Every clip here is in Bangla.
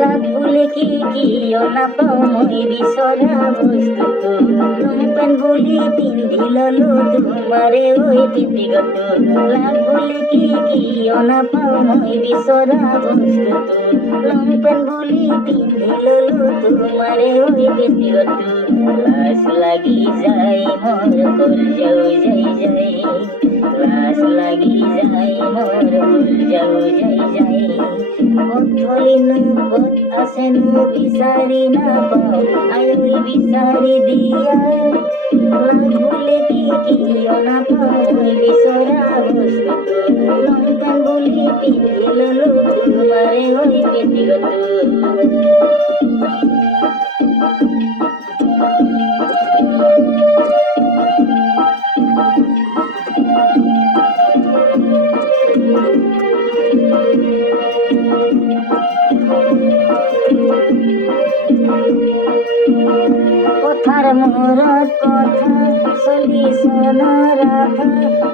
লাভ বলে কি অনাপাও মই বিচৰা বস্তুটো লংপেন বুলি পিন্ধি ললো তোমাৰে ওই ব্যক্তিগত লাভ বলে কি অনাপাও মই বিচৰা বস্তুটো লংপেন বুলি পিন্ধি ললো তোমাৰে ওই ব্যক্তিগত লাজ লাগি যায় মোৰ কলজাও যাই লাজ লাগি যায় মোৰ কলজাও যাই কতলিনো কত আছেনো বিচাৰি নাপাওঁ আয়ৈ বিচাৰি দিয়া লাভ বলে কি অনাপাওঁ মই বিচৰা বস্তুটো লংপেন বুলি পিন্ধি ললো তোমাৰে ওই ব্যক্তিগত কথার মূৰত কথা চল্লিছ ৰাধা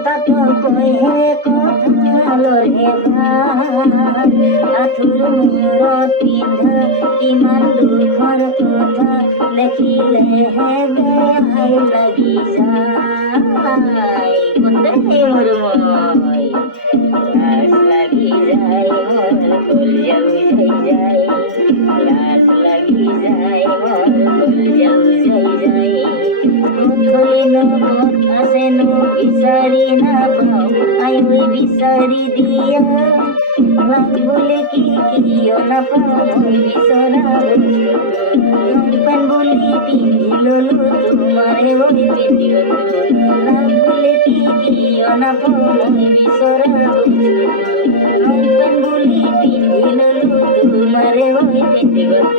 তাত কয়হে কথা লৰে আঁঠুৰ মূৰত পিন্ধা কিমান দুখৰ কথা দেখিলেহে বেয়াই লাগি যায় কতে মোৰ মই লাজ লাগি যায় মোৰ কলজাও যাই লাজ লাগি যায় মোৰ কলজাও যাই কতলিনো কত আছেনো বিচাৰি নাপাওঁ আয়ৈ বিচাৰি দিয়া লাভ বলে কি অনাপাওঁ মই বিচৰা লংপেন বুলি পিন্ধি ললো তোমাৰে ওই ব্যক্তিগত লাভ বলে কি অনাপাওঁ মই বিচৰা লংপেন বুলি পিন্ধি ললো তোমাৰে ওই ব্যক্তিগত